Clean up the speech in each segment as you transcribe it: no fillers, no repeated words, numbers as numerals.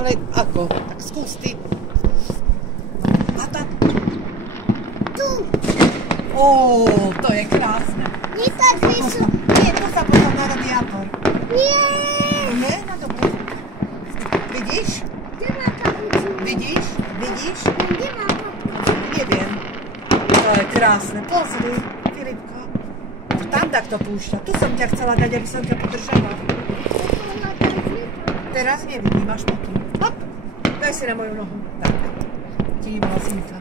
ale ako? Tak skús ty. A tak. Tu. Ó, to je krásne. Nie tak vysoko. Nie, tu sa potom na radiátor. Nie. Nie? No dobre. Vidíš? Kde má papuču? Vidíš? Vidíš? Kde má papuču? Neviem. To je krásne. Pozri, Filipko. Tam takto púšťa. Tu som ťa chcela dať, aby som ťa podržala. Teraz nevidím, až potom. Hop. Daj si na moju nohu. Tak. Ti mala Zimka.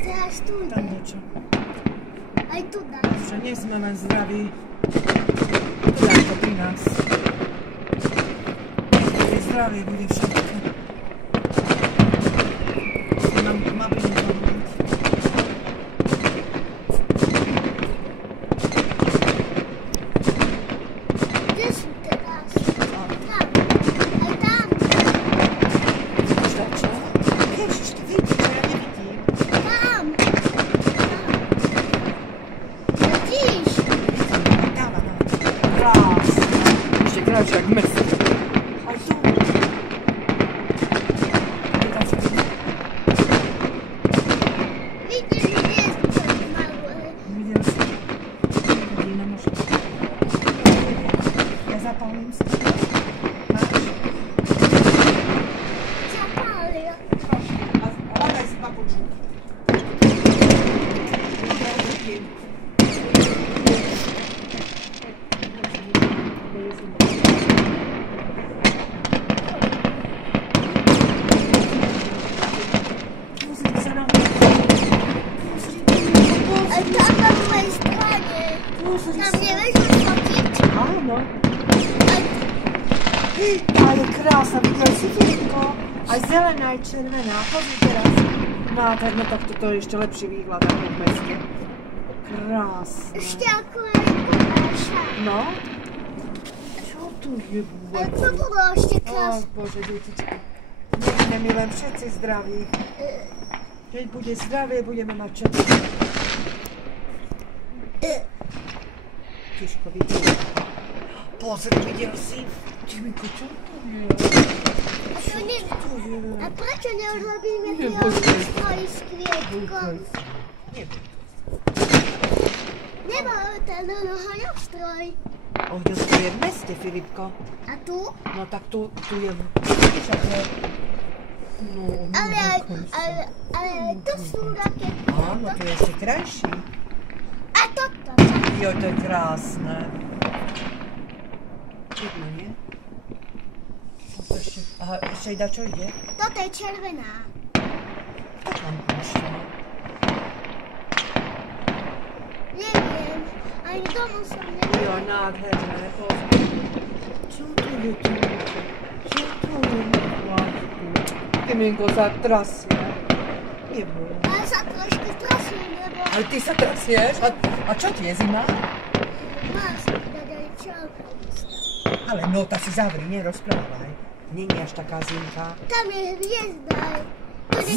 Teraz tu Tam ide. niečo. Aj tu dá. Že nie sme len zdraví. Tu daj to pri nás. Bude zdravie, bude všetko. Mám mapy nedovolať. Kde sú teraz? Tam. Aj tam. Vidíš dačo? Ježiš, ty vidíš, ja nevidím. Tam. Vidíš? Vidím, tam, aha. Krásne. Ešte krásne, jak mesto. Aj tu. Vidíš, kde je to malé. Videl si. Vidím na nožku. Ja zapálím si. Máš? Zapálil. A hľadaj si papuču. Pozri sa na mňa. Aj tam na tvojej strane. Tam nevieš fotiť? Áno. Aj Tá je krásna, videl si, Filipko? Aj zelená, aj červená. Pozri teraz. Nádherné, tak toto je ešte lepší výhľad ako v meste. Krásne. ešte ako aj naša. No? Čo tu je A vôbec? to bolo ešte Ach, krásne. Bože, detička. Budeme my len všetci zdraví. Keď bude zdravie, budeme mať všetci. Tiško, vidíš? Pozri, videl si? Timiko, čo to je? A to nie... To je? A prečo neurobíme Neboj. stroj s kvietkom? Neviem. Nemal ten ohňostroj. Ohňostroj je v meste, Filipko. A tu? No tak tu je... Vidíš, ako je... No, Ale to sú rakety. áno, to je ešte krajší. A toto. Jo, to je krásne. Vidno, nie? To ešte... Aha, ešte aj čo ide? Toto je červená. Kto tam púšťa? Neviem. Ani domu som neviem. Jo, nádherné, pozri. Čo to je tu? Čo to je na plátku? Tyminko sa trasie. Neboj. Ale sa trošku trasím, lebo Ale ty sa trasieš? A čo ti je zima? máš dať aj čelku. Ale no, tá si zavri, nerozprávaj. Nie je až taká zimka. Tam je hviezda. To je